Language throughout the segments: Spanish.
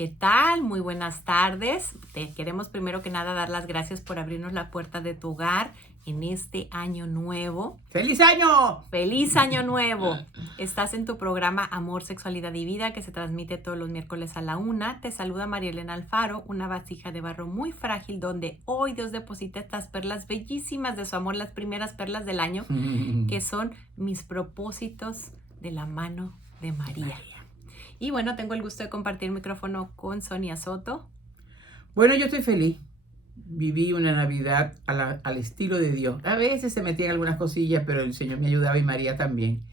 ¿Qué tal? Muy buenas tardes. Te queremos primero que nada dar las gracias por abrirnos la puerta de tu hogar en este año nuevo. ¡Feliz año! ¡Feliz año nuevo! Estás en tu programa Amor, Sexualidad y Vida, que se transmite todos los miércoles a la 1. Te saluda María Elena Alfaro, una vasija de barro muy frágil donde hoy Dios deposita estas perlas bellísimas de su amor, las primeras perlas del año, que son mis propósitos de la mano de María. Y bueno, tengo el gusto de compartir el micrófono con Sonia Soto. Bueno, yo estoy feliz. Viví una Navidad al estilo de Dios. A veces se metían algunas cosillas, pero el Señor me ayudaba y María también.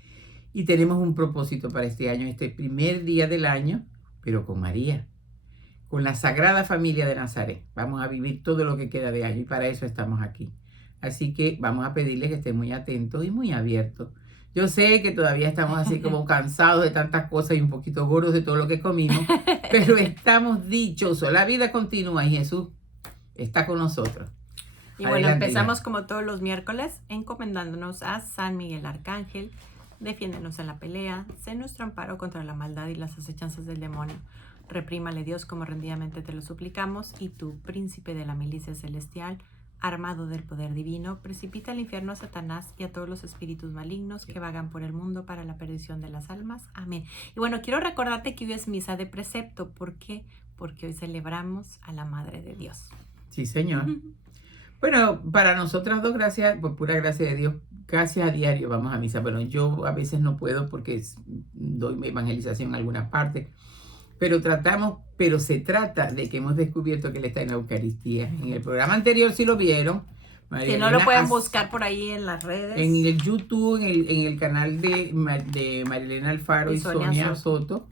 Y tenemos un propósito para este año, este primer día del año, pero con María, con la Sagrada Familia de Nazaret. Vamos a vivir todo lo que queda de año y para eso estamos aquí. Así que vamos a pedirles que estén muy atentos y muy abiertos. Yo sé que todavía estamos así como cansados de tantas cosas y un poquito gordos de todo lo que comimos, pero estamos dichosos. La vida continúa y Jesús está con nosotros. Y bueno, empezamos como todos los miércoles encomendándonos a San Miguel Arcángel. Defiéndenos en la pelea, sé nuestro amparo contra la maldad y las acechanzas del demonio. Reprímale Dios como rendidamente te lo suplicamos, y tú, príncipe de la milicia celestial, armado del poder divino, precipita al infierno a Satanás y a todos los espíritus malignos que vagan por el mundo para la perdición de las almas. Amén. Y bueno, quiero recordarte que hoy es misa de precepto. ¿Por qué? Porque hoy celebramos a la Madre de Dios. Sí, Señor. Bueno, para nosotras dos, gracias, por pura gracia de Dios, casi a diario vamos a misa. Bueno, yo a veces no puedo porque doy evangelización en algunas partes, pero se trata de que hemos descubierto que Él está en la Eucaristía. En el programa anterior, si lo vieron, María si no Elena, lo pueden buscar por ahí en las redes. En el YouTube, en el canal de María Elena Alfaro y Sonia Soto.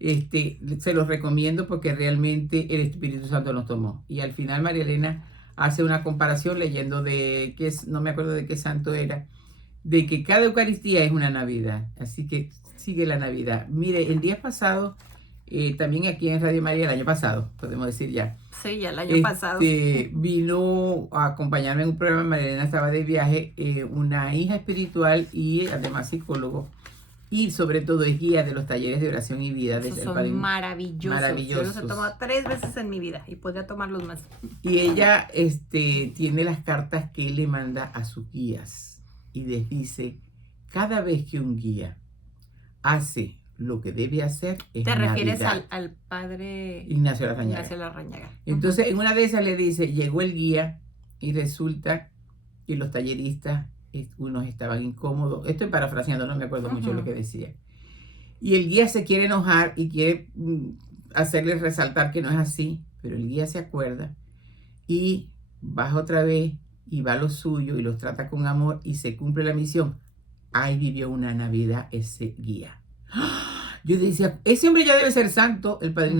Se los recomiendo porque realmente el Espíritu Santo nos tomó. Y al final María Elena hace una comparación leyendo no me acuerdo de qué santo era, de que cada Eucaristía es una Navidad. Así que sigue la Navidad. Mire, el día pasado, también aquí en Radio María, el año pasado, podemos decir ya. Sí, ya el año pasado. Vino a acompañarme en un programa. María Elena estaba de viaje, una hija espiritual y además psicólogo. Y sobre todo es guía de los talleres de oración y vida. Esos son maravillosos. Yo los he tomado 3 veces en mi vida y podría tomarlos más. Y ella tiene las cartas que él le manda a sus guías. Y les dice, cada vez que un guía hace lo que debe hacer, es ¿Te refieres Navidad. al padre Ignacio Larrañaga? Entonces, en una de esas le dice, llegó el guía y resulta que los talleristas, unos estaban incómodos. Estoy parafraseando, no me acuerdo mucho lo que decía. Y el guía se quiere enojar y quiere hacerle resaltar que no es así, pero el guía se acuerda y baja otra vez y va a lo suyo y los trata con amor y se cumple la misión. Ahí vivió una Navidad ese guía. Yo decía, ese hombre ya debe ser santo, el padre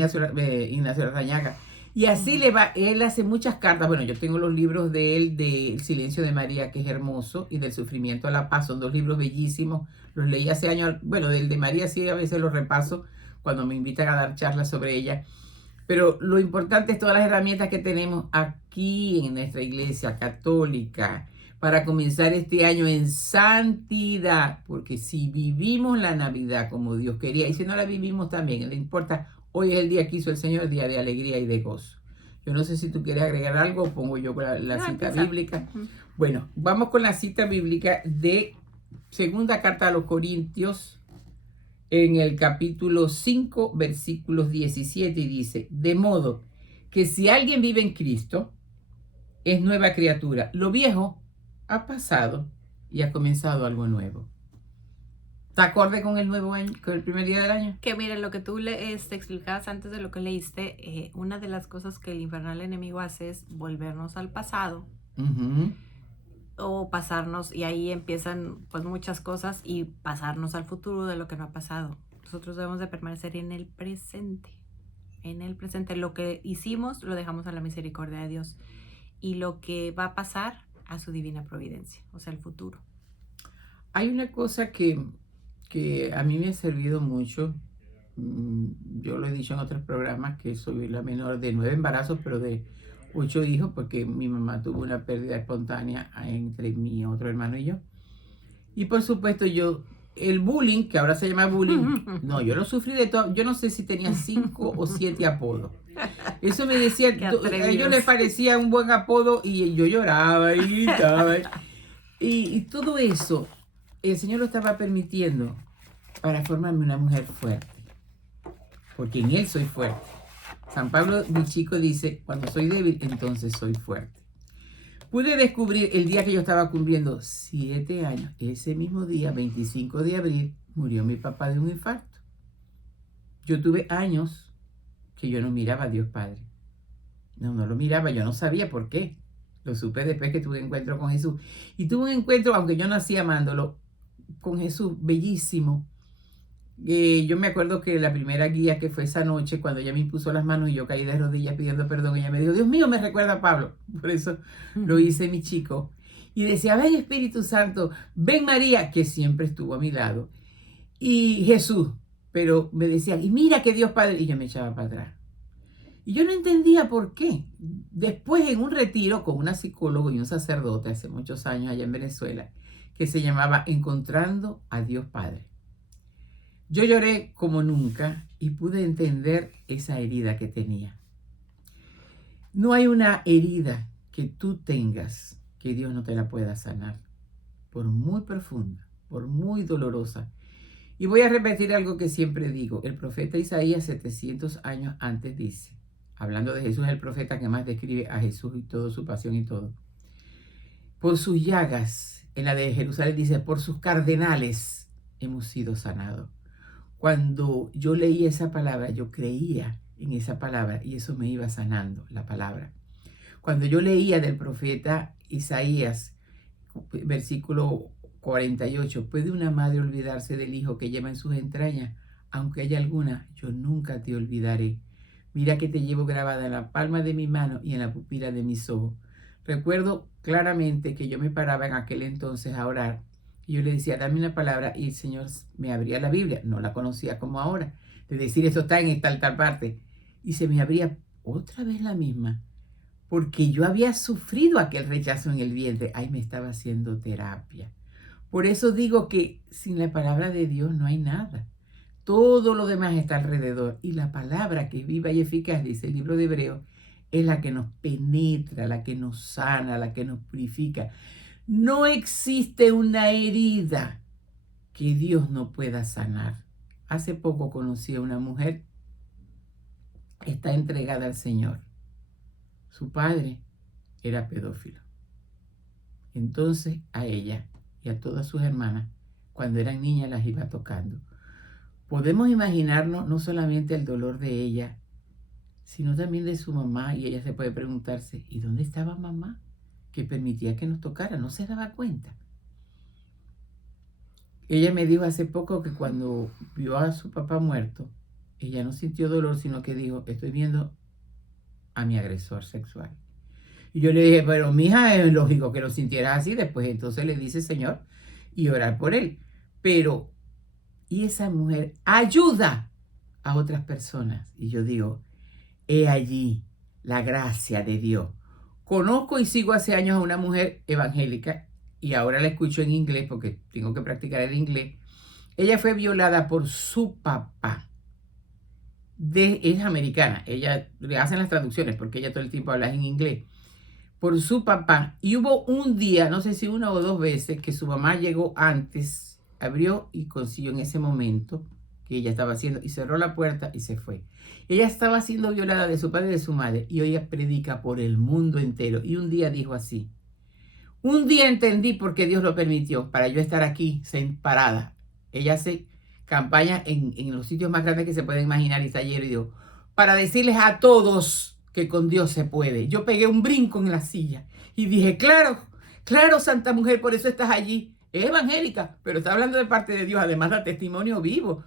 Ignacio Larrañaga. Y así le va, él hace muchas cartas. Bueno, yo tengo los libros de él, de El silencio de María, que es hermoso, y del sufrimiento a la paz. Son 2 libros bellísimos. Los leí hace años. Bueno, del de María sí, a veces los repaso cuando me invitan a dar charlas sobre ella. Pero lo importante es todas las herramientas que tenemos aquí en nuestra iglesia católica para comenzar este año en santidad. Porque si vivimos la Navidad como Dios quería, y si no la vivimos también, no importa. Hoy es el día que hizo el Señor, día de alegría y de gozo. Yo no sé si tú quieres agregar algo, pongo yo la cita bíblica. Bueno, vamos con la cita bíblica de segunda carta a los Corintios, en el capítulo 5, versículos 17, y dice, de modo que si alguien vive en Cristo, es nueva criatura. Lo viejo ha pasado y ha comenzado algo nuevo. ¿Te acorde con el nuevo año, con el primer día del año? Que miren, lo que tú te explicabas antes de lo que leíste, una de las cosas que el infernal enemigo hace es volvernos al pasado o pasarnos, y ahí empiezan pues muchas cosas, y pasarnos al futuro de lo que no ha pasado. Nosotros debemos de permanecer en el presente. En el presente, lo que hicimos lo dejamos a la misericordia de Dios, y lo que va a pasar a su divina providencia, o sea, el futuro. Hay una cosa que a mí me ha servido mucho. Yo lo he dicho en otros programas que soy la menor de 9 embarazos, pero de 8 hijos, porque mi mamá tuvo una pérdida espontánea entre mi otro hermano y yo. Y por supuesto yo el bullying, que ahora se llama bullying, no, yo lo sufrí de todo. Yo no sé si tenía 5 o 7 apodos. Eso me decía, a ellos les parecía un buen apodo y yo lloraba y gritaba. Y todo eso, el Señor lo estaba permitiendo para formarme una mujer fuerte. Porque en Él soy fuerte. San Pablo, mi chico, dice, cuando soy débil, entonces soy fuerte. Pude descubrir el día que yo estaba cumpliendo 7 años. Ese mismo día, 25 de abril, murió mi papá de un infarto. Yo tuve años que yo no miraba a Dios Padre. No lo miraba, yo no sabía por qué. Lo supe después que tuve encuentro con Jesús. Y tuve un encuentro, aunque yo nací amándolo, con Jesús, bellísimo. Yo me acuerdo que la primera guía que fue esa noche, cuando ella me impuso las manos y yo caí de rodillas pidiendo perdón, ella me dijo, Dios mío, me recuerda a Pablo. Por eso lo hice, mi chico. Y decía, ven Espíritu Santo, ven María, que siempre estuvo a mi lado. Y Jesús, pero me decían, y mira que Dios Padre, y yo me echaba para atrás. Y yo no entendía por qué. Después, en un retiro con una psicóloga y un sacerdote hace muchos años allá en Venezuela, que se llamaba Encontrando a Dios Padre. Yo lloré como nunca y pude entender esa herida que tenía. No hay una herida que tú tengas que Dios no te la pueda sanar, por muy profunda, por muy dolorosa. Y voy a repetir algo que siempre digo. El profeta Isaías, 700 años antes, dice, hablando de Jesús, es el profeta que más describe a Jesús y toda su pasión y todo. Por sus llagas, en la de Jerusalén dice, por sus cardenales hemos sido sanados. Cuando yo leí esa palabra, yo creía en esa palabra y eso me iba sanando, la palabra. Cuando yo leía del profeta Isaías, versículo 48, ¿puede una madre olvidarse del hijo que lleva en sus entrañas? Aunque haya alguna, yo nunca te olvidaré. Mira que te llevo grabada en la palma de mi mano y en la pupila de mis ojos. Recuerdo claramente que yo me paraba en aquel entonces a orar. Y yo le decía, dame una palabra, y el Señor me abría la Biblia. No la conocía como ahora. De decir, esto está en tal parte. Y se me abría otra vez la misma. Porque yo había sufrido aquel rechazo en el vientre. Ahí me estaba haciendo terapia. Por eso digo que sin la palabra de Dios no hay nada. Todo lo demás está alrededor. Y la palabra que es viva y eficaz, dice el libro de Hebreos, es la que nos penetra, la que nos sana, la que nos purifica. No existe una herida que Dios no pueda sanar. Hace poco conocí a una mujer que está entregada al Señor. Su padre era pedófilo. Entonces a ella y a todas sus hermanas, cuando eran niñas, las iba tocando. Podemos imaginarnos no solamente el dolor de ella, sino también de su mamá, y ella se puede preguntarse, ¿y dónde estaba mamá? Que permitía que nos tocara, no se daba cuenta. Ella me dijo hace poco que cuando vio a su papá muerto, ella no sintió dolor, sino que dijo, estoy viendo a mi agresor sexual. Y yo le dije, pero mija, es lógico que lo sintieras así. Después entonces le dice Señor y orar por él. Pero, y esa mujer ayuda a otras personas. Y yo digo, he allí la gracia de Dios. Conozco y sigo hace años a una mujer evangélica y ahora la escucho en inglés porque tengo que practicar el inglés. Ella fue violada por su papá. Es americana. Ella le hacen las traducciones porque ella todo el tiempo habla en inglés. Por su papá. Y hubo un día, no sé si 1 o 2 veces, que su mamá llegó antes, abrió y consiguió en ese momento que ella estaba haciendo y cerró la puerta y se fue. Ella estaba siendo violada de su padre y de su madre y hoy ella predica por el mundo entero. Y un día dijo así, un día entendí por qué Dios lo permitió para yo estar aquí parada. Ella hace campaña en los sitios más grandes que se pueden imaginar y talleres, y dijo, para decirles a todos que con Dios se puede. Yo pegué un brinco en la silla y dije, claro, Santa Mujer, por eso estás allí. Es evangélica, pero está hablando de parte de Dios, además da testimonio vivo.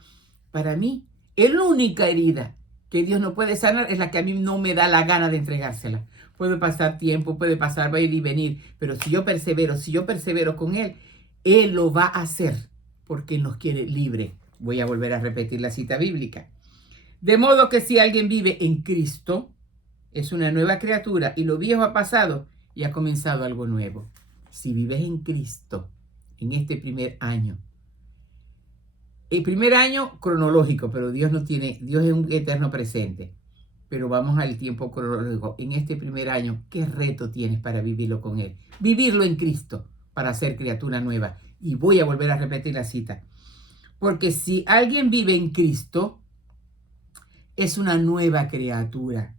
Para mí, la única herida que Dios no puede sanar es la que a mí no me da la gana de entregársela. Puede pasar tiempo, puede pasar, va a ir y venir, pero si yo persevero con Él, Él lo va a hacer porque Él nos quiere libre. Voy a volver a repetir la cita bíblica. De modo que si alguien vive en Cristo, es una nueva criatura y lo viejo ha pasado y ha comenzado algo nuevo. Si vives en Cristo en este primer año, El primer año cronológico, pero Dios es un eterno presente. Pero vamos al tiempo cronológico. En este primer año, ¿qué reto tienes para vivirlo con Él? Vivirlo en Cristo para ser criatura nueva. Y voy a volver a repetir la cita. Porque si alguien vive en Cristo, es una nueva criatura.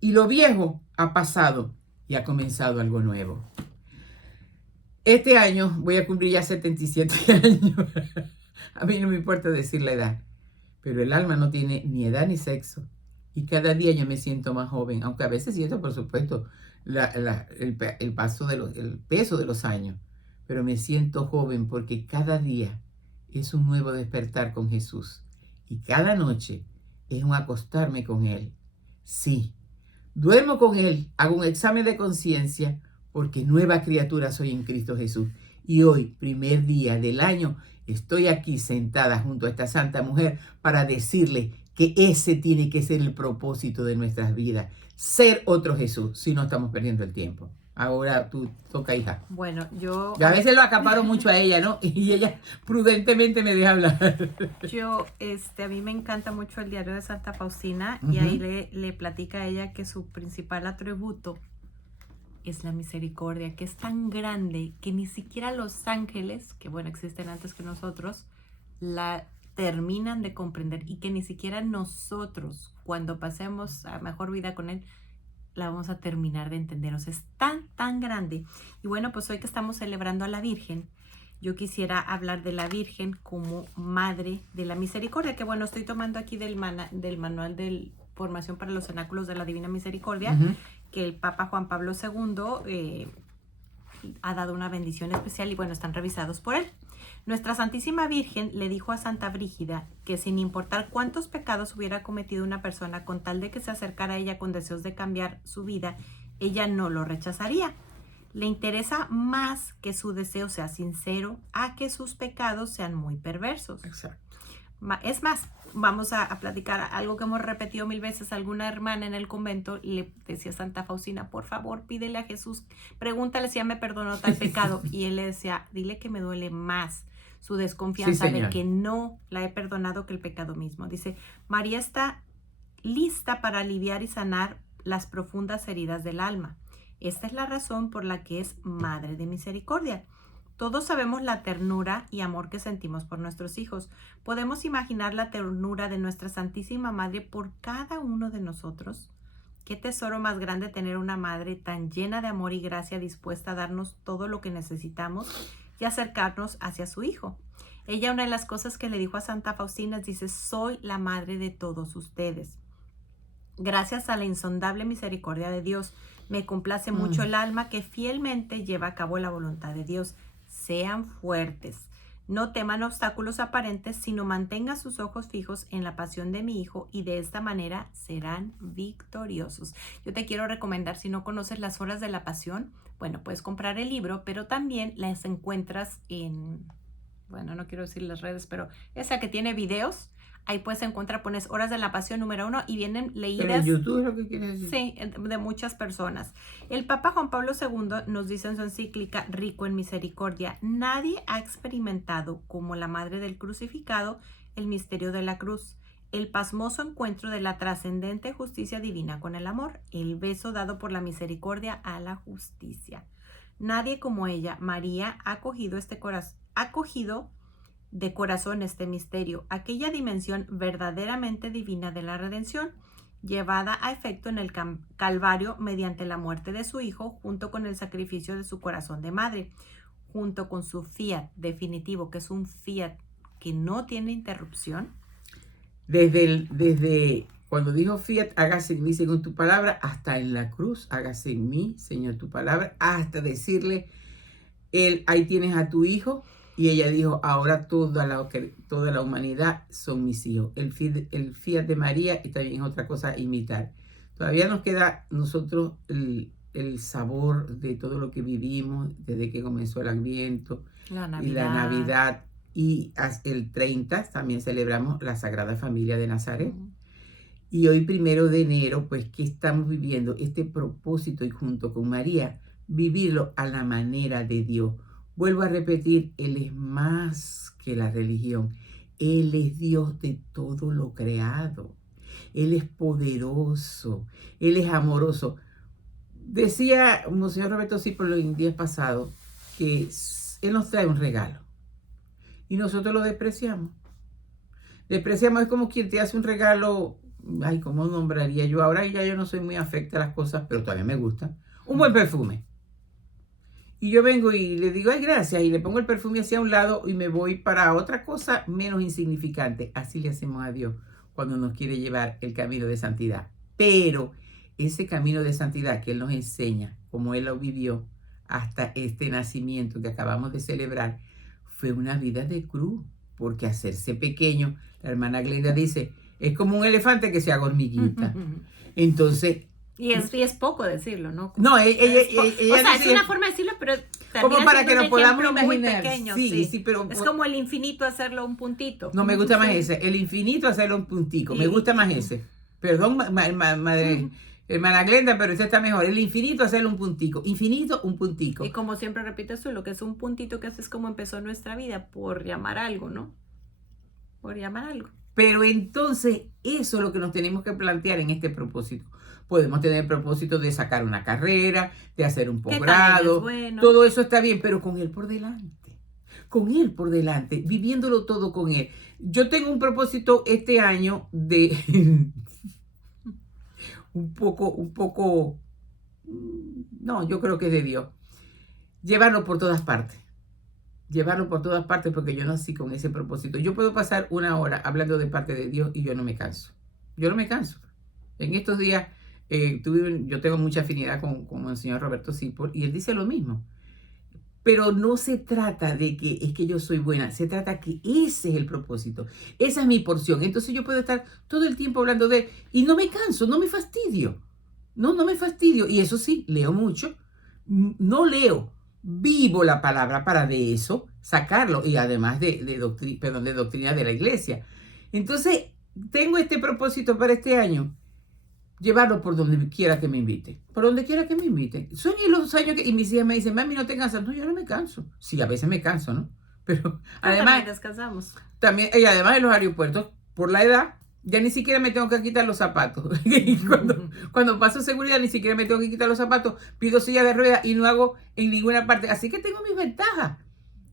Y lo viejo ha pasado y ha comenzado algo nuevo. Este año voy a cumplir ya 77 años. A mí no me importa decir la edad, pero el alma no tiene ni edad ni sexo. Y cada día yo me siento más joven, aunque a veces siento, por supuesto, el peso de los años. Pero me siento joven porque cada día es un nuevo despertar con Jesús. Y cada noche es un acostarme con Él. Sí, duermo con Él, hago un examen de conciencia, porque nueva criatura soy en Cristo Jesús. Y hoy, primer día del año, estoy aquí sentada junto a esta santa mujer para decirle que ese tiene que ser el propósito de nuestras vidas. Ser otro Jesús, si no estamos perdiendo el tiempo. Ahora tú toca, hija. Bueno, yo a veces lo acaparo mucho a ella, ¿no? Y ella prudentemente me deja hablar. A mí me encanta mucho el diario de Santa Faustina, y ahí le platica a ella que su principal atributo es la misericordia, que es tan grande que ni siquiera los ángeles, que bueno, existen antes que nosotros, la terminan de comprender, y que ni siquiera nosotros, cuando pasemos a mejor vida con Él, la vamos a terminar de entender. O sea, es tan grande. Y bueno, pues hoy que estamos celebrando a la Virgen, yo quisiera hablar de la Virgen como Madre de la Misericordia, que bueno, estoy tomando aquí del manual de formación para los cenáculos de la Divina Misericordia, que el Papa Juan Pablo II ha dado una bendición especial, y bueno, están revisados por él. Nuestra Santísima Virgen le dijo a Santa Brígida que sin importar cuántos pecados hubiera cometido una persona, con tal de que se acercara a ella con deseos de cambiar su vida, ella no lo rechazaría. Le interesa más que su deseo sea sincero a que sus pecados sean muy perversos. Exacto. Es más, vamos a platicar algo que hemos repetido 1000 veces. Alguna hermana en el convento le decía a Santa Faustina, por favor, pídele a Jesús, pregúntale si ya me perdonó tal pecado. Y él le decía, dile que me duele más su desconfianza de que no la he perdonado que el pecado mismo. Dice, María está lista para aliviar y sanar las profundas heridas del alma. Esta es la razón por la que es Madre de Misericordia. Todos sabemos la ternura y amor que sentimos por nuestros hijos. ¿Podemos imaginar la ternura de nuestra Santísima Madre por cada uno de nosotros? Qué tesoro más grande tener una madre tan llena de amor y gracia, dispuesta a darnos todo lo que necesitamos y acercarnos hacia su Hijo. Ella, una de las cosas que le dijo a Santa Faustina, dice, soy la madre de todos ustedes. Gracias a la insondable misericordia de Dios, me complace mucho el alma que fielmente lleva a cabo la voluntad de Dios. Sean fuertes, no teman obstáculos aparentes, sino mantengan sus ojos fijos en la pasión de mi Hijo, y de esta manera serán victoriosos. Yo te quiero recomendar, si no conoces las horas de la pasión, bueno, puedes comprar el libro, pero también las encuentras en, bueno, no quiero decir las redes, pero esa que tiene videos. Ahí puedes encontrar, pones Horas de la Pasión número 1 y vienen leídas. ¿Pero en YouTube es lo que quieres decir? Sí, de muchas personas. El Papa Juan Pablo II nos dice en su encíclica Rico en Misericordia, nadie ha experimentado como la Madre del Crucificado el misterio de la cruz, el pasmoso encuentro de la trascendente justicia divina con el amor, el beso dado por la misericordia a la justicia. Nadie como ella, María, ha cogido de corazón este misterio, aquella dimensión verdaderamente divina de la redención, llevada a efecto en el Calvario mediante la muerte de su Hijo, junto con el sacrificio de su corazón de madre, junto con su fiat definitivo, que es un fiat que no tiene interrupción. Desde cuando dijo fiat, hágase en mí según tu palabra, hasta en la cruz, hágase en mí, Señor, tu palabra, hasta decirle, ahí tienes a tu Hijo. Y ella dijo, ahora toda la humanidad son mis hijos. El fiat de María, y también es otra cosa, imitar. Todavía nos queda a nosotros el sabor de todo lo que vivimos desde que comenzó el Adviento y la Navidad. Y el 30 también celebramos la Sagrada Familia de Nazaret. Y hoy, 1 de enero, pues, ¿qué estamos viviendo? Este propósito, y junto con María, vivirlo a la manera de Dios. Vuelvo a repetir, Él es más que la religión. Él es Dios de todo lo creado. Él es poderoso. Él es amoroso. Decía Monseñor Roberto Cipollo el día pasado que Él nos trae un regalo y nosotros lo despreciamos. Despreciamos, es como quien te hace un regalo. Ay, ¿cómo nombraría yo? Ahora ya yo no soy muy afecta a las cosas, pero todavía me gusta. Un buen perfume. Y yo vengo y le digo, ay, gracias, y le pongo el perfume hacia un lado y me voy para otra cosa menos insignificante. Así le hacemos a Dios cuando nos quiere llevar el camino de santidad. Pero ese camino de santidad que Él nos enseña, como Él lo vivió hasta este nacimiento que acabamos de celebrar, fue una vida de cruz, porque hacerse pequeño, la hermana Glenda dice, es como un elefante que se haga hormiguita. Entonces... Y es poco decirlo, ¿no? No, ella o sea, es una forma de decirlo, pero como para que nos podamos imaginar. Pequeño, sí, pero... Es como el infinito hacerlo un puntito. No, me gusta más ese. El infinito hacerlo un puntico. Me gusta más ese. Perdón, madre... Hermana Glenda, pero ese está mejor. El infinito hacerlo un puntico. Infinito, un puntico. Y como siempre repites tú, lo que es un puntito que es como empezó nuestra vida, por llamar algo, ¿no? Por llamar algo. Pero entonces, eso es lo que nos tenemos que plantear en este propósito. Podemos tener el propósito de sacar una carrera, de hacer un posgrado. Bueno. Todo eso está bien, pero con Él por delante. Con Él por delante, viviéndolo todo con Él. Yo tengo un propósito este año de... un poco, no, yo creo que es de Dios. Llevarlo por todas partes. Llevarlo por todas partes porque yo nací con ese propósito. Yo puedo pasar una hora hablando de parte de Dios y yo no me canso. Yo no me canso. En estos días yo tengo mucha afinidad con el señor Roberto Cipollo y él dice lo mismo. Pero no se trata de que es que yo soy buena, se trata que ese es el propósito, esa es mi porción. Entonces yo puedo estar todo el tiempo hablando de él y no me canso, no me fastidio. No me fastidio. Y eso sí, leo mucho, no leo, vivo la palabra para de eso sacarlo y además de doctrina de la iglesia. Entonces tengo este propósito para este año. Llevarlo por donde quiera que me invite. Por donde quiera que me invite. Sueño los años y mis hijas me dicen, mami, no te cansas. No, yo no me canso. Sí, a veces me canso, ¿no? Pero además... También descansamos. También, y además en los aeropuertos, por la edad, ya ni siquiera me tengo que quitar los zapatos. cuando paso seguridad, ni siquiera me tengo que quitar los zapatos. Pido silla de ruedas y no hago en ninguna parte. Así que tengo mis ventajas.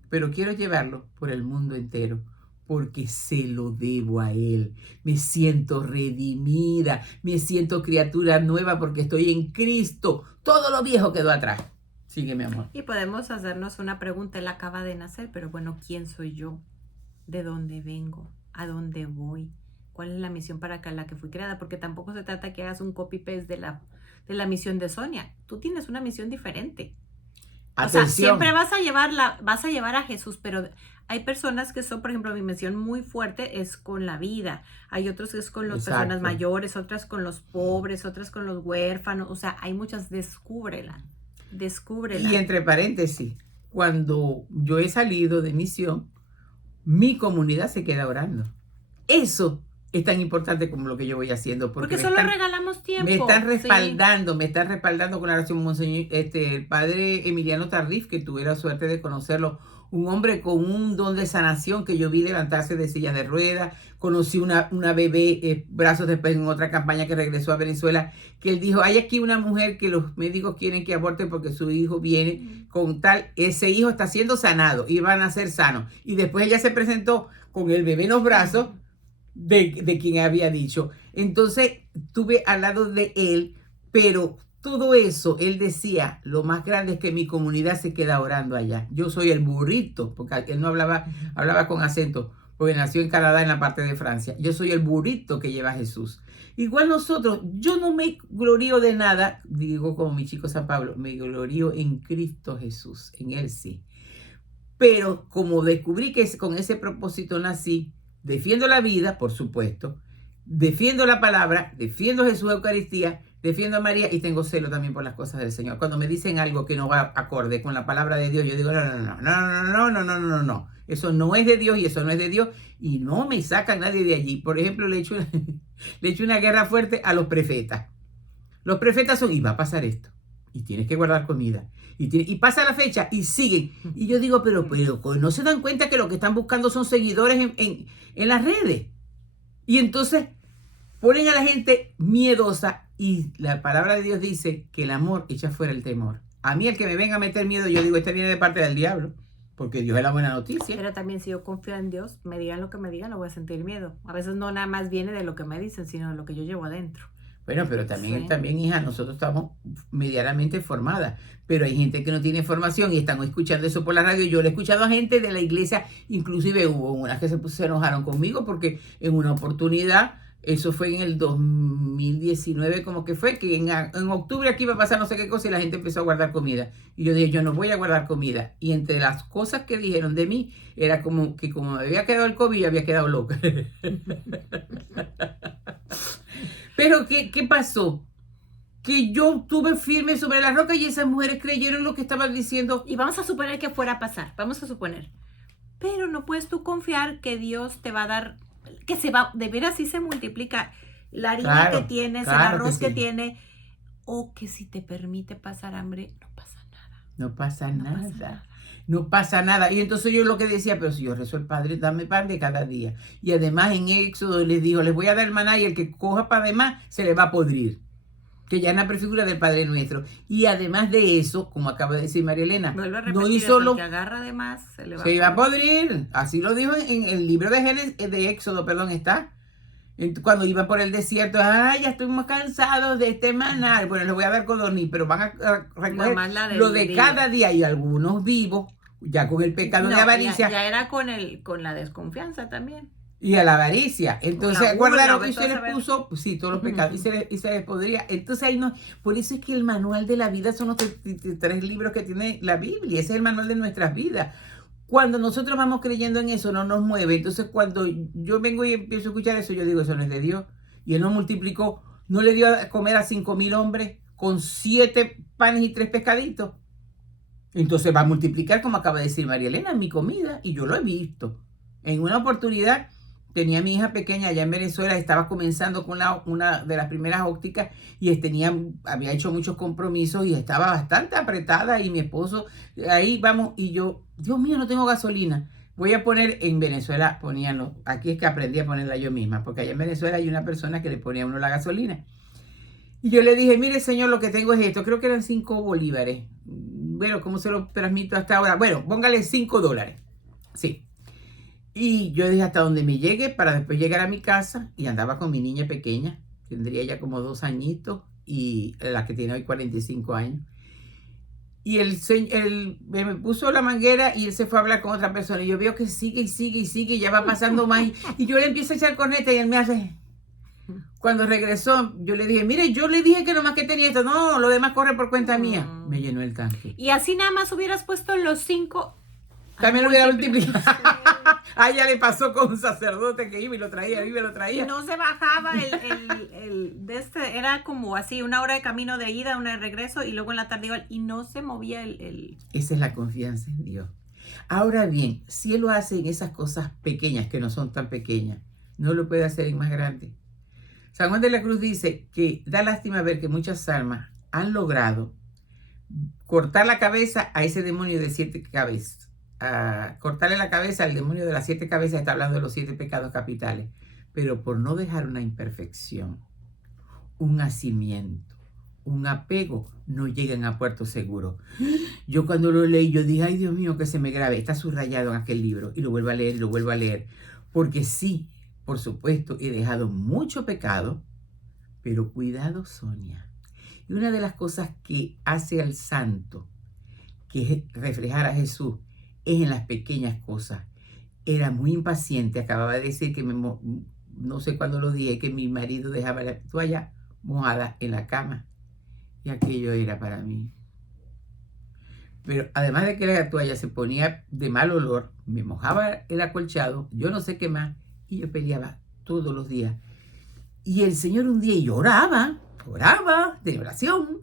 Pero quiero llevarlo por el mundo entero. Porque se lo debo a Él. Me siento redimida, me siento criatura nueva porque estoy en Cristo. Todo lo viejo quedó atrás. Sigue, mi amor. Y podemos hacernos una pregunta. Él acaba de nacer, pero bueno, ¿quién soy yo? ¿De dónde vengo? ¿A dónde voy? ¿Cuál es la misión para la que fui creada? Porque tampoco se trata que hagas un copy-paste de la misión de Sonia. Tú tienes una misión diferente. Atención. O sea, siempre vas a llevar a Jesús, pero hay personas que son, por ejemplo, mi misión muy fuerte es con la vida. Hay otros que es con las personas mayores, otras con los pobres, otras con los huérfanos. O sea, hay muchas, descúbrela. Y entre paréntesis, cuando yo he salido de misión, mi comunidad se queda orando. Eso es tan importante como lo que yo voy haciendo. Porque solo regalamos tiempo. Me están respaldando con la oración, Monseñor, el padre Emiliano Tardif, que tuve la suerte de conocerlo, un hombre con un don de sanación que yo vi levantarse de sillas de ruedas. Conocí una bebé, brazos después en otra campaña que regresó a Venezuela, que él dijo, hay aquí una mujer que los médicos quieren que aborte porque su hijo viene con tal, ese hijo está siendo sanado y van a ser sanos. Y después ella se presentó con el bebé en los brazos de quien había dicho. Entonces estuve al lado de él, pero todo eso, él decía, lo más grande es que mi comunidad se queda orando allá. Yo soy el burrito, porque él no hablaba con acento, porque nació en Canadá, en la parte de Francia. Yo soy el burrito que lleva a Jesús. Igual nosotros, yo no me glorío de nada, digo como mi chico San Pablo, me glorío en Cristo Jesús, en Él sí. Pero como descubrí que con ese propósito nací, defiendo la vida, por supuesto, defiendo la palabra, defiendo Jesús Eucaristía, defiendo a María y tengo celo también por las cosas del Señor. Cuando me dicen algo que no va acorde con la palabra de Dios, yo digo, no. Eso no es de Dios y eso no es de Dios y no me saca nadie de allí. Por ejemplo, le echo una guerra fuerte a los profetas. Los profetas son, y va a pasar esto, y tienes que guardar comida. Y pasa la fecha y siguen. Y yo digo, pero no se dan cuenta que lo que están buscando son seguidores en las redes. Y entonces ponen a la gente miedosa y la palabra de Dios dice que el amor echa fuera el temor. A mí el que me venga a meter miedo, yo digo, este viene de parte del diablo, porque Dios es la buena noticia. Pero también si yo confío en Dios, me digan lo que me digan, no voy a sentir miedo. A veces no nada más viene de lo que me dicen, sino de lo que yo llevo adentro. Bueno, pero también, hija, nosotros estamos medianamente formadas, pero hay gente que no tiene formación y están escuchando eso por la radio. Yo lo he escuchado a gente de la iglesia, inclusive hubo unas que se enojaron conmigo porque en una oportunidad, eso fue en el 2019, como que fue, que en octubre aquí iba a pasar no sé qué cosa y la gente empezó a guardar comida. Y yo dije, yo no voy a guardar comida. Y entre las cosas que dijeron de mí, era como que como me había quedado el COVID, había quedado loca. Pero, ¿qué pasó? Que yo estuve firme sobre la roca y esas mujeres creyeron lo que estaban diciendo. Y vamos a suponer que fuera a pasar, vamos a suponer. Pero no puedes tú confiar que Dios te va a dar, que se va, de veras sí se multiplica la harina que tienes, el arroz que tiene, o que si te permite pasar hambre, no pasa nada. No pasa nada. No pasa nada. Y entonces yo lo que decía, pero si yo rezo al Padre, dame pan de cada día. Y además en Éxodo les dijo, les voy a dar maná y el que coja para demás se le va a podrir. Que ya es la prefigura del Padre Nuestro. Y además de eso, como acaba de decir María Elena, no hizo lo que agarra de más, se le va a podrir. Así lo dijo en el libro de Éxodo, está. Cuando iban por el desierto, ya estuvimos cansados de este maná. Bueno, les voy a dar codorniz, pero van a recoger lo de cada día. Y algunos vivos, ya con el pecado de avaricia. Ya era con la desconfianza también. Y a la avariza. Entonces, guardaron y se les puso, sí, todos los pecados, y se les podría. Entonces, ahí no, por eso es que el manual de la vida son los 3 libros que tiene la Biblia. Ese es el manual de nuestras vidas. Cuando nosotros vamos creyendo en eso, no nos mueve. Entonces, cuando yo vengo y empiezo a escuchar eso, yo digo, eso no es de Dios. Y Él no multiplicó, no le dio a comer a 5,000 hombres con 7 panes y 3 pescaditos. Entonces va a multiplicar, como acaba de decir María Elena, mi comida. Y yo lo he visto. En una oportunidad, tenía a mi hija pequeña allá en Venezuela, estaba comenzando con una de las primeras ópticas y había hecho muchos compromisos y estaba bastante apretada y mi esposo, ahí vamos, y yo, Dios mío, no tengo gasolina. Voy a poner, en Venezuela ponían, aquí es que aprendí a ponerla yo misma, porque allá en Venezuela hay una persona que le ponía a uno la gasolina. Y yo le dije, mire señor, lo que tengo es esto, creo que eran 5 bolívares. Bueno, ¿cómo se lo transmito hasta ahora? Bueno, póngale $5. Sí. Y yo dije hasta donde me llegue para después llegar a mi casa y andaba con mi niña pequeña, tendría ya como 2 añitos y la que tiene hoy 45 años. Y él me puso la manguera y él se fue a hablar con otra persona y yo veo que sigue y sigue y sigue y ya va pasando más y yo le empiezo a echar corneta y él me hace... Cuando regresó, yo le dije, mire, yo le dije que nomás que tenía esto, no, lo demás corre por cuenta mía. Me llenó el tanque. Y así nada más hubieras puesto los 5... También lo hubiera multiplicado. A ella le pasó con un sacerdote que iba y lo traía, iba y lo traía. Y no se bajaba era como así, 1 hora de camino de ida, 1 de regreso, y luego en la tarde igual, y no se movía Esa es la confianza en Dios. Ahora bien, si Él lo hace en esas cosas pequeñas, que no son tan pequeñas, no lo puede hacer en más grandes. San Juan de la Cruz dice que da lástima ver que muchas almas han logrado cortar la cabeza a ese demonio de 7 cabezas. Cortarle la cabeza al demonio de las 7 cabezas, está hablando de los 7 pecados capitales, pero por no dejar una imperfección, un hacimiento, un apego, no llegan a puerto seguro. Yo cuando lo leí, yo dije, ay Dios mío, que se me grabe, está subrayado en aquel libro, y lo vuelvo a leer, y lo vuelvo a leer, porque sí, por supuesto, he dejado mucho pecado, pero cuidado, Sonia. Y una de las cosas que hace al santo, que es reflejar a Jesús, es en las pequeñas cosas. Era muy impaciente, acababa de decir que no sé cuándo lo dije, que mi marido dejaba la toalla mojada en la cama y aquello era para mí. Pero además de que la toalla se ponía de mal olor, me mojaba el acolchado, yo no sé qué más, y yo peleaba todos los días. Y el Señor un día, y oraba de oración,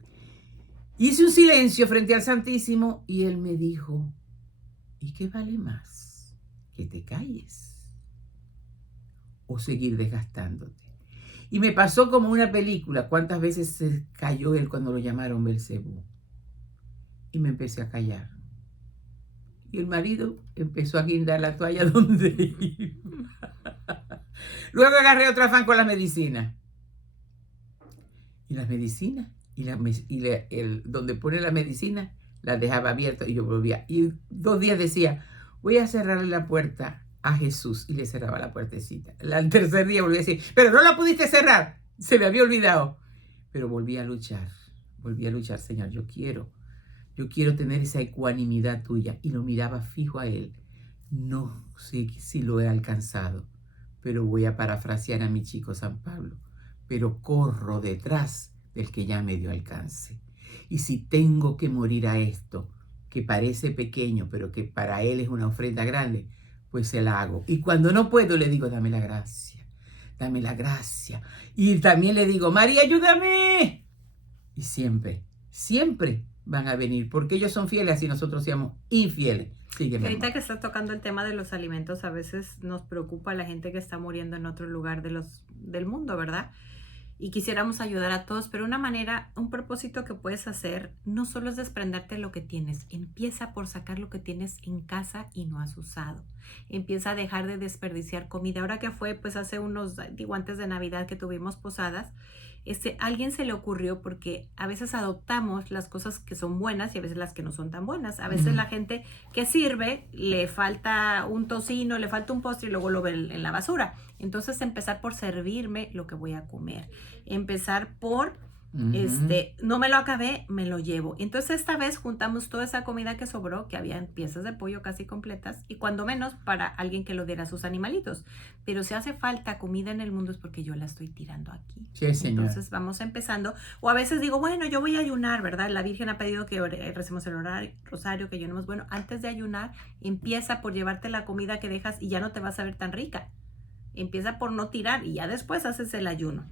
hice un silencio frente al Santísimo y Él me dijo, ¿y qué vale más? ¿Que te calles o seguir desgastándote? Y me pasó como una película. ¿Cuántas veces se cayó él cuando lo llamaron Belcebú? y me empecé a callar. Y el marido empezó a guindar la toalla donde iba. Luego agarré otro afán con la medicina. Y las medicinas, donde pone la medicina, la dejaba abierta y yo volvía. Y 2 días decía, voy a cerrarle la puerta a Jesús. Y le cerraba la puertecita. Al tercer día volví a decir, pero no la pudiste cerrar. Se me había olvidado. Pero volví a luchar, Señor, yo quiero tener esa ecuanimidad tuya. Y lo miraba fijo a él. No sé si lo he alcanzado, pero voy a parafrasear a mi chico San Pablo. Pero corro detrás del que ya me dio alcance. Y si tengo que morir a esto, que parece pequeño, pero que para él es una ofrenda grande, pues se la hago. Y cuando no puedo, le digo, dame la gracia. Y también le digo, María, ayúdame. Y siempre van a venir, porque ellos son fieles, así nosotros seamos infieles. Sígueme, ahorita que estás tocando el tema de los alimentos, a veces nos preocupa la gente que está muriendo en otro lugar del mundo, ¿verdad? Y quisiéramos ayudar a todos, pero un propósito que puedes hacer no solo es desprenderte de lo que tienes, empieza por sacar lo que tienes en casa y no has usado. Empieza a dejar de desperdiciar comida. Ahora que fue, pues antes de Navidad que tuvimos posadas, alguien se le ocurrió, porque a veces adoptamos las cosas que son buenas y a veces las que no son tan buenas. A veces la gente que sirve le falta un tocino, le falta un postre y luego lo ve en la basura. Entonces empezar por servirme lo que voy a comer. Empezar por no me lo acabé, me lo llevo. Entonces esta vez juntamos toda esa comida que sobró, que habían piezas de pollo casi completas, y cuando menos para alguien que lo diera a sus animalitos. Pero si hace falta comida en el mundo es porque yo la estoy tirando aquí. Sí, señor. Entonces vamos empezando. O a veces digo, bueno, yo voy a ayunar, ¿verdad? La Virgen ha pedido que recemos el rosario, que ayunemos. Bueno, antes de ayunar, empieza por llevarte la comida que dejas y ya no te vas a ver tan rica. Empieza por no tirar y ya después haces el ayuno.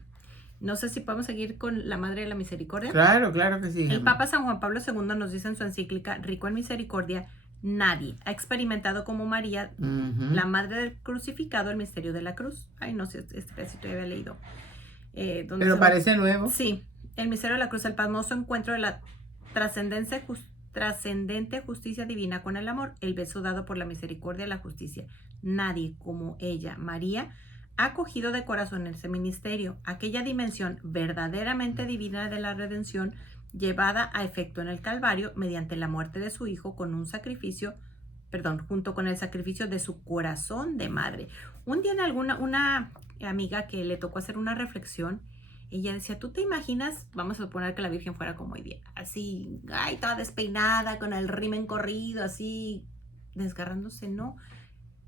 No sé si podemos seguir con la Madre de la Misericordia. Claro que sí. El Papa San Juan Pablo II nos dice en su encíclica Rico en Misericordia, nadie ha experimentado como María, la Madre del Crucificado, el misterio de la cruz. Ay, no sé, este pedacito ya había leído. Pero parece nuevo. Sí, el misterio de la cruz, el pasmoso encuentro de la trascendente justicia divina con el amor, el beso dado por la misericordia y la justicia. Nadie como ella, María, ha acogido de corazón ese ministerio, aquella dimensión verdaderamente divina de la redención llevada a efecto en el Calvario mediante la muerte de su Hijo junto con el sacrificio de su corazón de madre. Un día una amiga que le tocó hacer una reflexión, ella decía, ¿tú te imaginas? Vamos a suponer que la Virgen fuera como hoy día, así, toda despeinada, con el rimen corrido, así, desgarrándose, ¿no?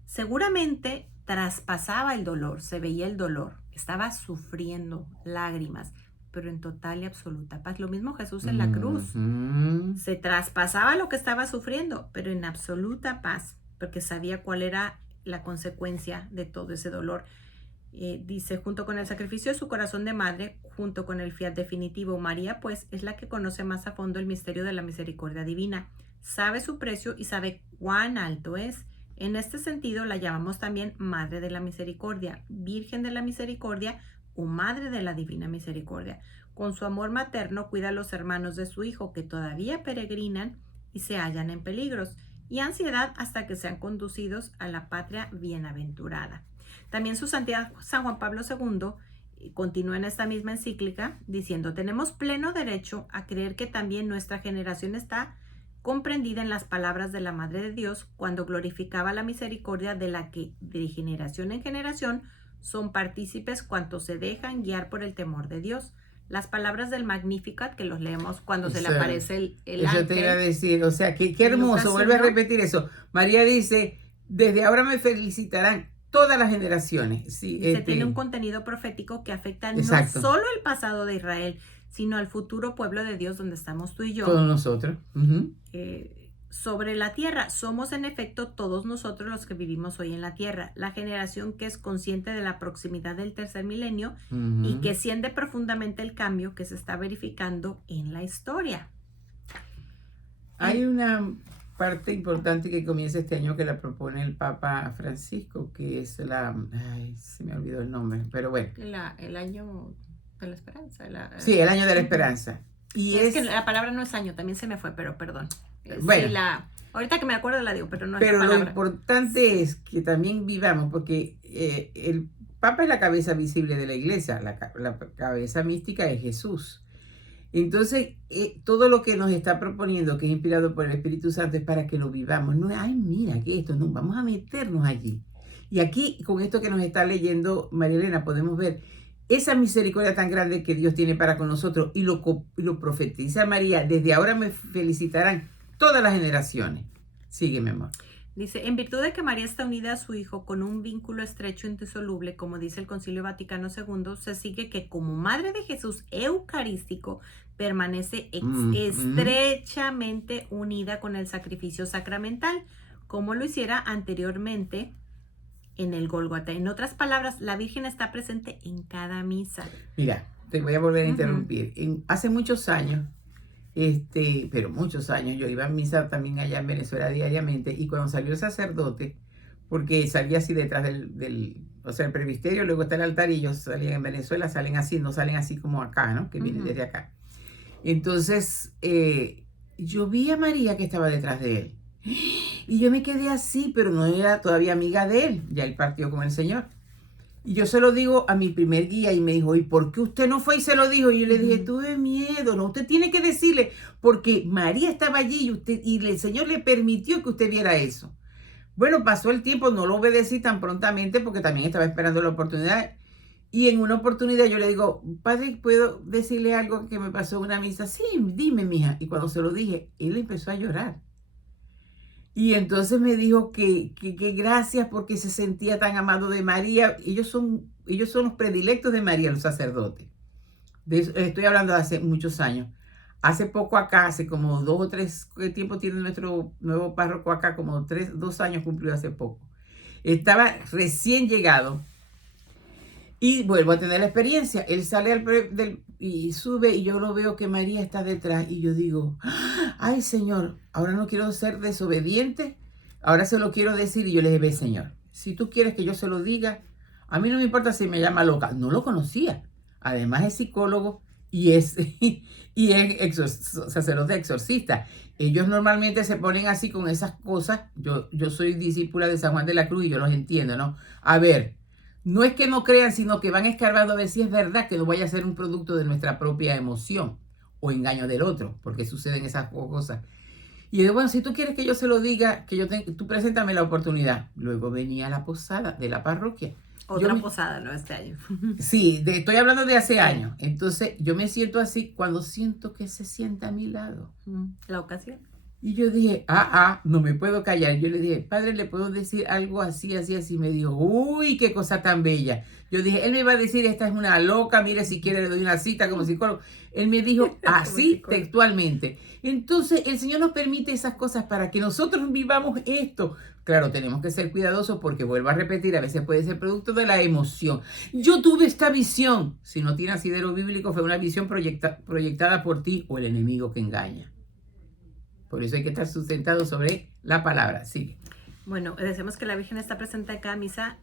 Seguramente traspasaba el dolor, se veía el dolor, estaba sufriendo lágrimas, pero en total y absoluta paz. Lo mismo Jesús en la cruz, se traspasaba lo que estaba sufriendo, pero en absoluta paz, porque sabía cuál era la consecuencia de todo ese dolor. Dice, junto con el sacrificio de su corazón de madre, junto con el fiat definitivo, María pues es la que conoce más a fondo el misterio de la misericordia divina, sabe su precio y sabe cuán alto es. En este sentido la llamamos también Madre de la Misericordia, Virgen de la Misericordia o Madre de la Divina Misericordia. Con su amor materno cuida a los hermanos de su Hijo que todavía peregrinan y se hallan en peligros y ansiedad hasta que sean conducidos a la patria bienaventurada. También su santidad San Juan Pablo II continúa en esta misma encíclica diciendo, tenemos pleno derecho a creer que también nuestra generación está comprendida en las palabras de la Madre de Dios cuando glorificaba la misericordia de la que de generación en generación son partícipes cuantos se dejan guiar por el temor de Dios. Las palabras del Magnificat que los leemos cuando se le aparece el ángel. Eso te iba a decir, o sea, qué hermoso, vuelve a repetir eso. María dice, desde ahora me felicitarán todas las generaciones. Sí, se tiene un contenido profético que afecta no solo el pasado de Israel, sino al futuro pueblo de Dios donde estamos tú y yo. Todos nosotros. Sobre la tierra. Somos en efecto todos nosotros los que vivimos hoy en la tierra. La generación que es consciente de la proximidad del tercer milenio y que siente profundamente el cambio que se está verificando en la historia. Hay una parte importante que comienza este año que la propone el Papa Francisco, que es se me olvidó el nombre, pero bueno. El año de la esperanza. Sí, el año de la esperanza. Y es que la palabra no es año, también se me fue, pero perdón. Bueno. Sí, ahorita que me acuerdo la digo, pero no es pero la palabra. Lo importante es que también vivamos, porque el Papa es la cabeza visible de la iglesia, la cabeza mística es Jesús. Entonces, todo lo que nos está proponiendo, que es inspirado por el Espíritu Santo, es para que lo vivamos. No es, ay, mira, que esto, no, vamos a meternos allí. Y aquí, con esto que nos está leyendo María Elena, podemos ver esa misericordia tan grande que Dios tiene para con nosotros, y lo profetiza María: desde ahora me felicitarán todas las generaciones. Sigue, mi amor. Dice, en virtud de que María está unida a su Hijo con un vínculo estrecho e indisoluble, como dice el Concilio Vaticano II, se sigue que como Madre de Jesús eucarístico permanece estrechamente unida con el sacrificio sacramental, como lo hiciera anteriormente en el Gólgota. En otras palabras, la Virgen está presente en cada misa. Mira, te voy a volver a interrumpir. Hace muchos años, pero muchos años, yo iba a misa también allá en Venezuela diariamente, y cuando salió el sacerdote, porque salía así detrás o sea, el presbiterio, luego está el altar, y ellos salían en Venezuela, salen así, no salen así como acá, ¿no? Que vienen desde acá. Entonces, yo vi a María que estaba detrás de él, y yo me quedé así, pero no era todavía amiga de él, ya él partió con el Señor. Y yo se lo digo a mi primer guía, y me dijo, ¿y por qué usted no fue y se lo dijo? Y yo le dije, tuve miedo, no, usted tiene que decirle, porque María estaba allí y el Señor le permitió que usted viera eso. Bueno, pasó el tiempo, no lo obedecí tan prontamente porque también estaba esperando la oportunidad. Y en una oportunidad yo le digo, padre, ¿puedo decirle algo que me pasó en una misa? Sí, dime, mija. Y cuando se lo dije, él empezó a llorar. Y entonces me dijo que gracias porque se sentía tan amado de María. Ellos son los predilectos de María, los sacerdotes. Estoy hablando de hace muchos años. Hace poco acá, hace como 2 o 3, ¿qué tiempo tiene nuestro nuevo párroco acá? Como 2 años cumplió hace poco. Estaba recién llegado. Y vuelvo a tener la experiencia. Él sale y sube, y yo lo veo que María está detrás. Y yo digo, ay, Señor, ahora no quiero ser desobediente. Ahora se lo quiero decir. Y yo le dije, ve, Señor, si tú quieres que yo se lo diga, a mí no me importa si me llama loca. No lo conocía. Además es psicólogo y es sacerdote exorcista. Ellos normalmente se ponen así con esas cosas. Yo soy discípula de San Juan de la Cruz y yo los entiendo, ¿no? A ver, no es que no crean, sino que van escarbando a ver si es verdad, que no vaya a ser un producto de nuestra propia emoción o engaño del otro, porque suceden esas cosas. Y yo digo, bueno, si tú quieres que yo se lo diga, tú preséntame la oportunidad. Luego venía la posada de la parroquia. Otra posada, ¿no? Este año. Sí, estoy hablando de hace años. Entonces, yo me siento así cuando siento que se sienta a mi lado. La ocasión. Y yo dije, no me puedo callar. Yo le dije, padre, ¿le puedo decir algo así, así, así? Me dijo, uy, qué cosa tan bella. Yo dije, él me iba a decir, esta es una loca, mire, si quiere le doy una cita como psicólogo. Él me dijo así textualmente. Entonces, el Señor nos permite esas cosas para que nosotros vivamos esto. Claro, tenemos que ser cuidadosos porque, vuelvo a repetir, a veces puede ser producto de la emoción. Yo tuve esta visión. Si no tiene asidero bíblico, fue una visión proyectada por ti o el enemigo que engaña. Por eso hay que estar sustentado sobre la palabra. Sigue. Bueno, decimos que la Virgen está presente en cada misa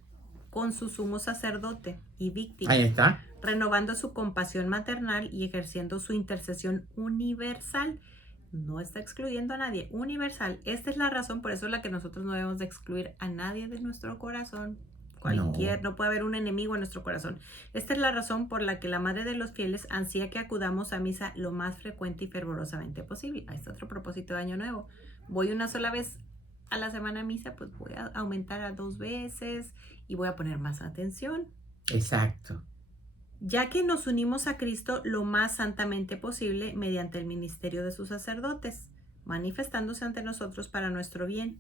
con su sumo sacerdote y víctima. Ahí está. Renovando su compasión maternal y ejerciendo su intercesión universal. No está excluyendo a nadie. Universal. Esta es la razón, por eso es la que nosotros no debemos de excluir a nadie de nuestro corazón. No puede haber un enemigo en nuestro corazón. Esta es la razón por la que la Madre de los Fieles ansía que acudamos a misa lo más frecuente y fervorosamente posible. Ahí está otro propósito de Año Nuevo. Voy una sola vez a la semana a misa, pues voy a aumentar a 2 veces y voy a poner más atención. Exacto. Ya que nos unimos a Cristo lo más santamente posible mediante el ministerio de sus sacerdotes, manifestándose ante nosotros para nuestro bien,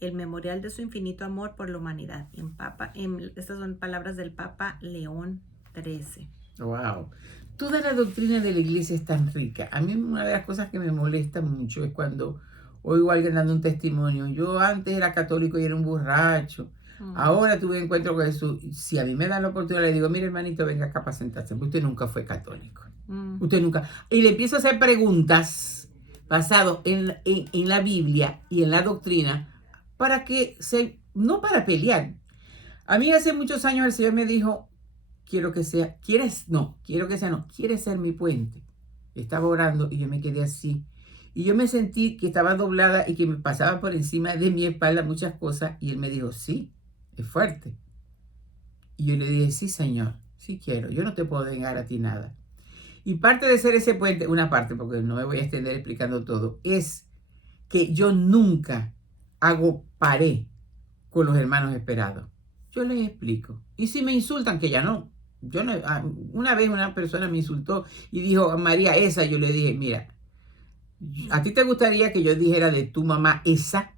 el memorial de su infinito amor por la humanidad. Estas son palabras del Papa León XIII. Wow. Toda la doctrina de la iglesia es tan rica. A mí una de las cosas que me molesta mucho es cuando oigo a alguien dando un testimonio. Yo antes era católico y era un borracho. Ahora tuve encuentro con Jesús. Si a mí me dan la oportunidad, le digo, mire, hermanito, venga acá para sentarse. Usted nunca fue católico. Usted nunca. Y le empiezo a hacer preguntas basadas en la Biblia y en la doctrina, para que no para pelear. A mí hace muchos años el Señor me dijo, quiere ser mi puente. estaba orando y yo me quedé así. Y yo me sentí que estaba doblada y que me pasaba por encima de mi espalda muchas cosas. Y él me dijo, sí, es fuerte. Y yo le dije, sí, Señor, sí quiero. Yo no te puedo negar a ti nada. Y parte de ser ese puente, una parte, porque no me voy a extender explicando todo, es que yo nunca hago pared con los hermanos esperados. Yo les explico. Y si me insultan, que ya no. Yo no, una vez una persona me insultó y dijo, María, esa. Yo le dije, mira, ¿a ti te gustaría que yo dijera de tu mamá esa?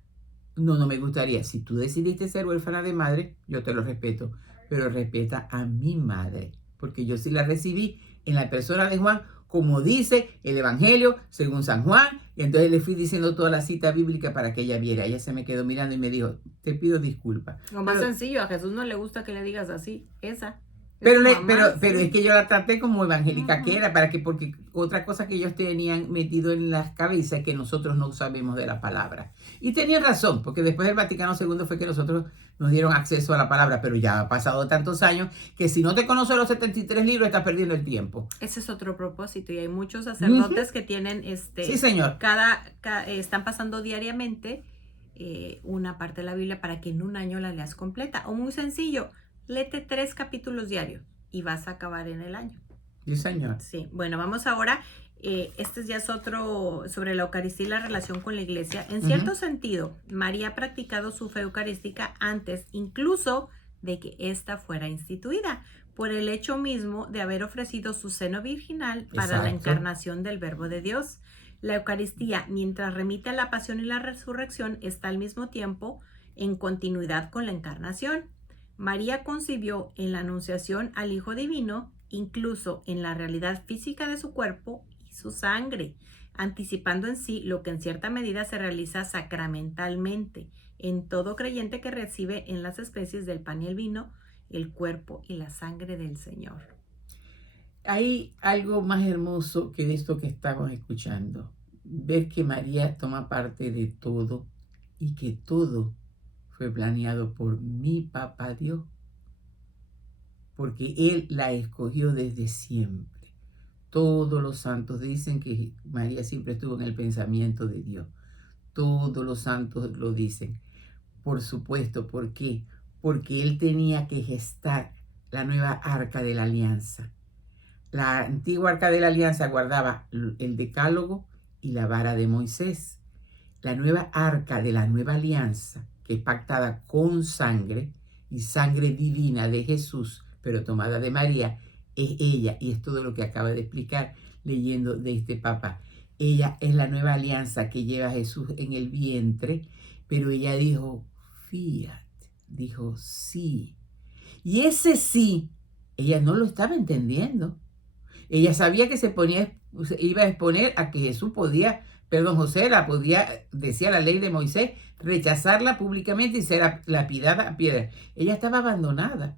No, no me gustaría. Si tú decidiste ser huérfana de madre, yo te lo respeto. Pero respeta a mi madre. Porque yo sí la recibí en la persona de Juan, como dice el Evangelio, según San Juan. Y entonces le fui diciendo toda la cita bíblica para que ella viera. Ella se me quedó mirando y me dijo, te pido disculpas. Lo más sencillo, a Jesús no le gusta que le digas así, esa. Pero es que yo la traté como evangélica que era, porque otra cosa que ellos tenían metido en las cabezas es que nosotros no sabemos de la palabra. Y tenían razón, porque después del Vaticano II fue que nosotros nos dieron acceso a la palabra, pero ya ha pasado tantos años que si no te conoces los 73 libros estás perdiendo el tiempo. Ese es otro propósito y hay muchos sacerdotes que tienen sí, señor. Están pasando diariamente una parte de la Biblia para que en un año la leas completa. O muy sencillo, léete 3 capítulos diarios y vas a acabar en el año. Sí, señor. Sí, bueno, vamos ahora. Este ya es otro sobre la Eucaristía y la relación con la iglesia. En cierto sentido, María ha practicado su fe eucarística antes, incluso de que ésta fuera instituida, por el hecho mismo de haber ofrecido su seno virginal para la encarnación del Verbo de Dios. La Eucaristía, mientras remite a la pasión y la resurrección, está al mismo tiempo en continuidad con la encarnación. María concibió en la Anunciación al Hijo Divino, incluso en la realidad física de su cuerpo y su sangre, anticipando en sí lo que en cierta medida se realiza sacramentalmente en todo creyente que recibe en las especies del pan y el vino, el cuerpo y la sangre del Señor. Hay algo más hermoso que de esto que estamos escuchando. Ver que María toma parte de todo y que todo fue planeado por mi papá Dios, porque Él la escogió desde siempre. Todos los santos dicen que María siempre estuvo en el pensamiento de Dios. Todos los santos lo dicen. Por supuesto, ¿por qué? Porque Él tenía que gestar la nueva arca de la alianza. La antigua arca de la alianza guardaba el decálogo y la vara de Moisés. La nueva arca de la nueva alianza, que es pactada con sangre y sangre divina de Jesús, pero tomada de María, es ella, y es todo lo que acaba de explicar leyendo de este Papa. Ella es la nueva alianza que lleva a Jesús en el vientre, pero ella dijo, fiat, dijo sí. Y ese sí, ella no lo estaba entendiendo. Ella sabía que se iba a exponer a que Jesús José la podía, decía la ley de Moisés, rechazarla públicamente y ser lapidada a piedra. Ella estaba abandonada.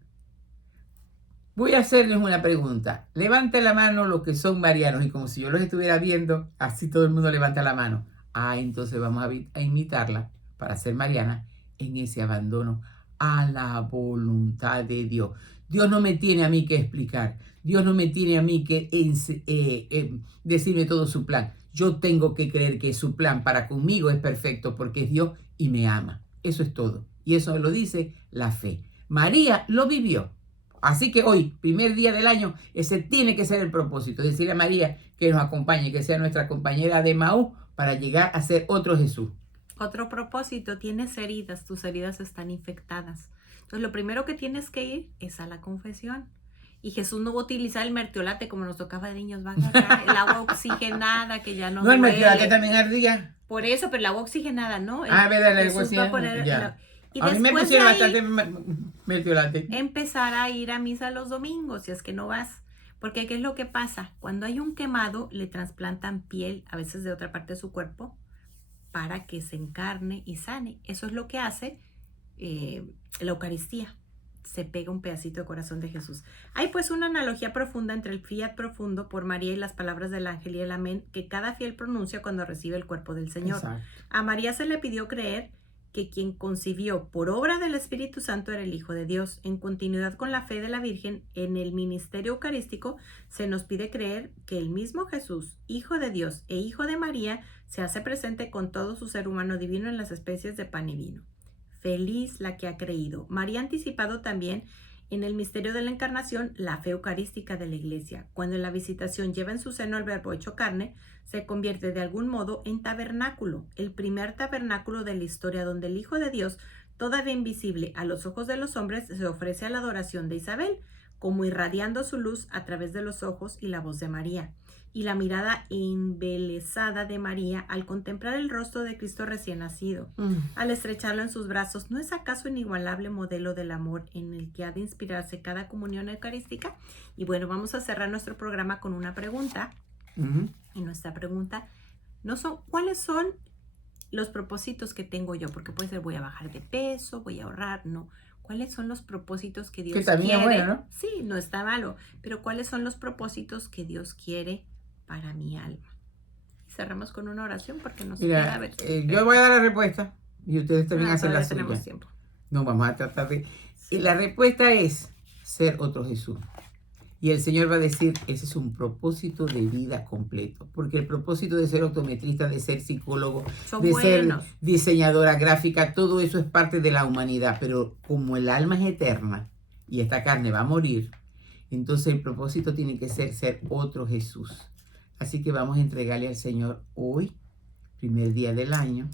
Voy a hacerles una pregunta. Levante la mano los que son marianos y como si yo los estuviera viendo, así todo el mundo levanta la mano. Entonces vamos a imitarla para ser mariana en ese abandono a la voluntad de Dios. Dios no me tiene a mí que explicar. Dios no me tiene a mí que decirme todo su plan. Yo tengo que creer que su plan para conmigo es perfecto porque es Dios y me ama. Eso es todo. Y eso lo dice la fe. María lo vivió. Así que hoy, primer día del año, ese tiene que ser el propósito. Decirle a María que nos acompañe, que sea nuestra compañera de Maús para llegar a ser otro Jesús. Otro propósito, tienes heridas, tus heridas están infectadas. Entonces lo primero que tienes que ir es a la confesión. Y Jesús no va a utilizar el mertiolate como nos tocaba de niños, va a agarrar el agua oxigenada que ya no el mertiolate también ardía. Por eso, pero el agua oxigenada, ¿no? Verdad, el agua oxigenada. Y a mí me pusieron bastante mertiolate. Empezar a ir a misa los domingos, si es que no vas. Porque ¿qué es lo que pasa? Cuando hay un quemado, le trasplantan piel, a veces de otra parte de su cuerpo, para que se encarne y sane. Eso es lo que hace la Eucaristía. Se pega un pedacito de corazón de Jesús. Hay pues una analogía profunda entre el fiat profundo por María y las palabras del ángel y el amén que cada fiel pronuncia cuando recibe el cuerpo del Señor. Exacto. A María se le pidió creer que quien concibió por obra del Espíritu Santo era el Hijo de Dios. En continuidad con la fe de la Virgen, en el ministerio eucarístico se nos pide creer que el mismo Jesús, Hijo de Dios e Hijo de María, se hace presente con todo su ser humano divino en las especies de pan y vino. Feliz la que ha creído. María ha anticipado también en el misterio de la encarnación la fe eucarística de la Iglesia. Cuando la visitación lleva en su seno al Verbo hecho carne, se convierte de algún modo en tabernáculo, el primer tabernáculo de la historia donde el Hijo de Dios, todavía invisible a los ojos de los hombres, se ofrece a la adoración de Isabel, como irradiando su luz a través de los ojos y la voz de María, y la mirada embelesada de María al contemplar el rostro de Cristo recién nacido, al estrecharlo en sus brazos. ¿No es acaso inigualable modelo del amor en el que ha de inspirarse cada comunión eucarística? Y bueno, vamos a cerrar nuestro programa con una pregunta. Y nuestra pregunta ¿cuáles son los propósitos que tengo yo? Porque puede ser, voy a bajar de peso, voy a ahorrar, no. ¿Cuáles son los propósitos que Dios quiere? Que también es bueno, ¿no? Sí, no está malo, pero ¿cuáles son los propósitos que Dios quiere para mi alma? Y cerramos con una oración porque nos queda ver. Yo voy a dar la respuesta y ustedes también hacen la suya. Tenemos tiempo. No, vamos a tratar de... Sí. Y la respuesta es ser otro Jesús. Y el Señor va a decir, ese es un propósito de vida completo. Porque el propósito de ser optometrista, de ser psicólogo, ser diseñadora gráfica, todo eso es parte de la humanidad. Pero como el alma es eterna y esta carne va a morir, entonces el propósito tiene que ser otro Jesús. Así que vamos a entregarle al Señor hoy, primer día del año,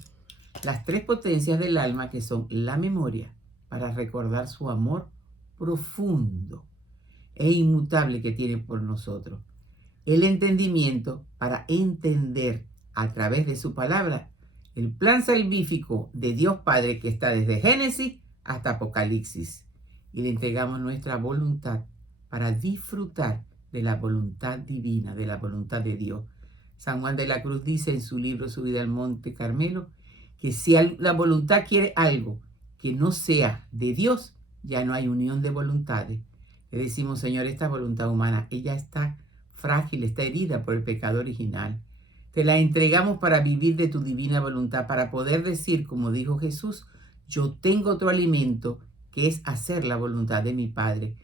las 3 potencias del alma, que son la memoria, para recordar su amor profundo e inmutable que tiene por nosotros. El entendimiento, para entender a través de su palabra el plan salvífico de Dios Padre que está desde Génesis hasta Apocalipsis. Y le entregamos nuestra voluntad para disfrutar de la voluntad divina, de la voluntad de Dios. San Juan de la Cruz dice en su libro Subida al Monte Carmelo que si la voluntad quiere algo que no sea de Dios, ya no hay unión de voluntades. Le decimos, Señor, esta voluntad humana, ella está frágil, está herida por el pecado original. Te la entregamos para vivir de tu divina voluntad, para poder decir, como dijo Jesús, yo tengo otro alimento, que es hacer la voluntad de mi Padre.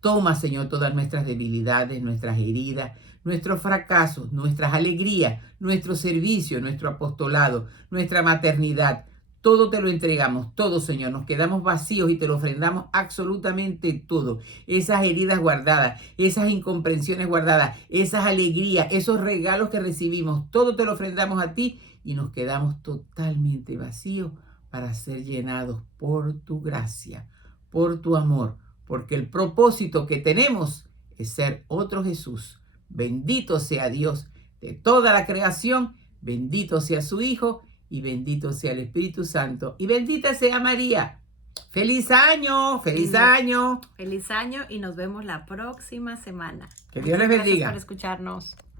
Toma, Señor, todas nuestras debilidades, nuestras heridas, nuestros fracasos, nuestras alegrías, nuestro servicio, nuestro apostolado, nuestra maternidad. Todo te lo entregamos, todo, Señor. Nos quedamos vacíos y te lo ofrendamos absolutamente todo. Esas heridas guardadas, esas incomprensiones guardadas, esas alegrías, esos regalos que recibimos, todo te lo ofrendamos a ti y nos quedamos totalmente vacíos para ser llenados por tu gracia, por tu amor, porque el propósito que tenemos es ser otro Jesús. Bendito sea Dios de toda la creación, bendito sea su Hijo, y bendito sea el Espíritu Santo. Y bendita sea María. ¡Feliz año! ¡Feliz año! ¡Feliz año! Y nos vemos la próxima semana. Que Dios les bendiga. Gracias por escucharnos.